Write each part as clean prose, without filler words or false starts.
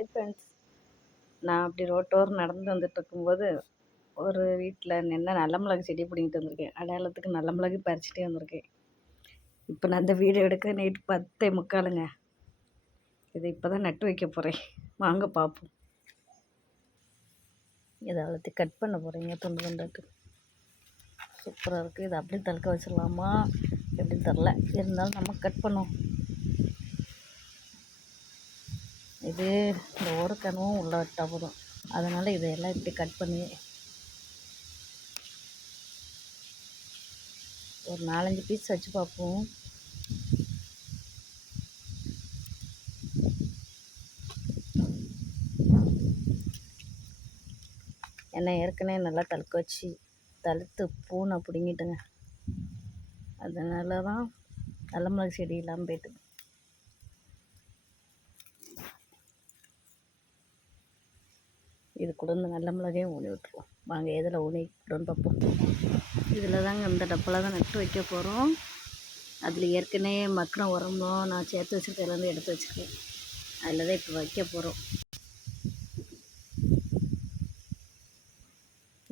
Hi friends. நான் அப்படி ரோட்டோரம் நடந்து வந்துட்டு இருக்கும்போது ஒரு வீட்டில் நின்று நல்ல மிளகு செடி பிடிங்கிட்டு வந்திருக்கேன். அடையாளத்துக்கு நல்ல மிளகு பறிச்சுட்டே வந்திருக்கேன். இப்போ நான் அந்த வீடியோ எடுக்க நைட்டு 10:45. இதை இப்போ தான் நட்டு வைக்க போகிறேன். வாங்க பார்ப்போம். இதை அழுத்தி கட் பண்ண போகிறீங்க துண்டு துண்டாக்கு. சூப்பராக இருக்குது. இதை அப்படியே தடுக்க வச்சிடலாமா எப்படின்னு தெரில, இருந்தாலும் நம்ம கட் பண்ணுவோம். இது இந்த ஒரு கனவும் உள்ளே விட்டால் போதும். அதனால் இதையெல்லாம் இப்படி கட் பண்ணி ஒரு 4-5 பீஸ் வச்சு பார்ப்போம். ஏன்னா ஏற்கனவே நல்லா தழுக்க வச்சு தழுத்து பூனை பிடுங்கிட்டுங்க. அதனால தான் நல்ல மிளகு செடி இல்லாமல் போயிட்டு. இது கூட இந்த நல்ல மிளகையும் ஊனி விட்டுருவோம். வாங்க எதில் ஊனி விட்டுறோன்னு பார்ப்போம். இதில் தாங்க இந்த டப்பாவில் தான் நட்டு வைக்க போகிறோம். அதில் ஏற்கனவே மக்கின உரமும் நான் சேர்த்து வச்சுருக்கிறதுலேருந்து எடுத்து வச்சுருக்கேன். அதில் தான் இப்போ வைக்க போகிறோம்.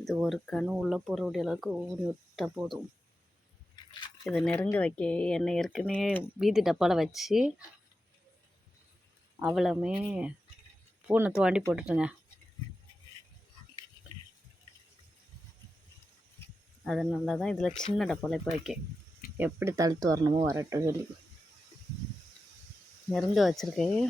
இது ஒரு கணு உள்ளே போகிறக்கூடிய அளவுக்கு ஊனி விட்டால் போதும். இதை நெருங்க வைக்க என்னை ஏற்கனவே வீதி டப்பாவில் வச்சு அவ்வளவுமே பூனை தோண்டி போட்டுட்டுங்க. அதனால தான் இதில் சின்ன டப்பாவில் இப்போ வைக்க எப்படி தழுத்து வரணுமோ வரட்டும் சொல்லி நெருங்க வச்சுருக்கேன்.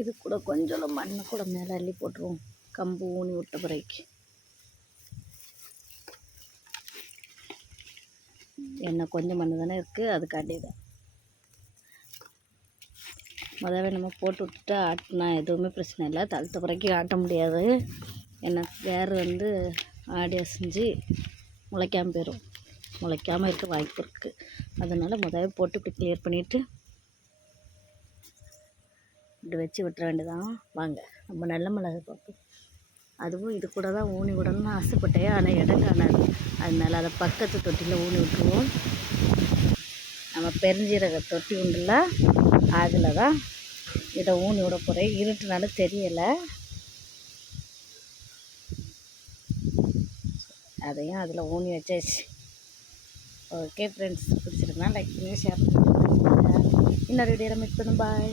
இது கூட கொஞ்சம் மண்ணை கூட மேலே அள்ளி போட்டுருவோம். கம்பு ஊனி விட்ட பிறகு என்ன கொஞ்சம் மண் தானே இருக்குது, அதுக்காண்டி தான் முதல்ல நம்ம போட்டு விட்டுட்டு ஆட்டினா எதுவுமே பிரச்சனை இல்லை. தழுத்த பிறகு ஆட்ட முடியாது. ஏன்னா வேறு ஆடி அசைஞ்சு முளைக்காமல் போயிடும். முளைக்காமல் இருக்க வாய்ப்பு இருக்குது. அதனால் முதல்ல போட்டு இப்படி கிளியர் பண்ணிவிட்டு இப்படி வச்சு விட்டுற வேண்டியதான். வாங்க நம்ம நல்ல மிளகு பார்ப்போம். அதுவும் இது கூட தான் ஊனி விடணும்னு ஆசைப்பட்டேன். ஆனால் இடம் காணாது. அதனால் அதை பக்கத்து தொட்டியில் ஊனி விட்டுருவோம். நம்ம பெருஞ்சீரக தொட்டி உண்டுல, அதில் தான் இதை ஊனி விட போகிறேன். இருட்டுனால தெரியலை. அதையும் அதில் ஊனி வச்சாச்சு. ஓகே ஃப்ரெண்ட்ஸ், பிடிச்சிருந்தா லைக் பண்ணி ஷேர் பண்ணுங்கள். இன்னொரு வீடியோவில் மீட் பண்ணும். பாய்.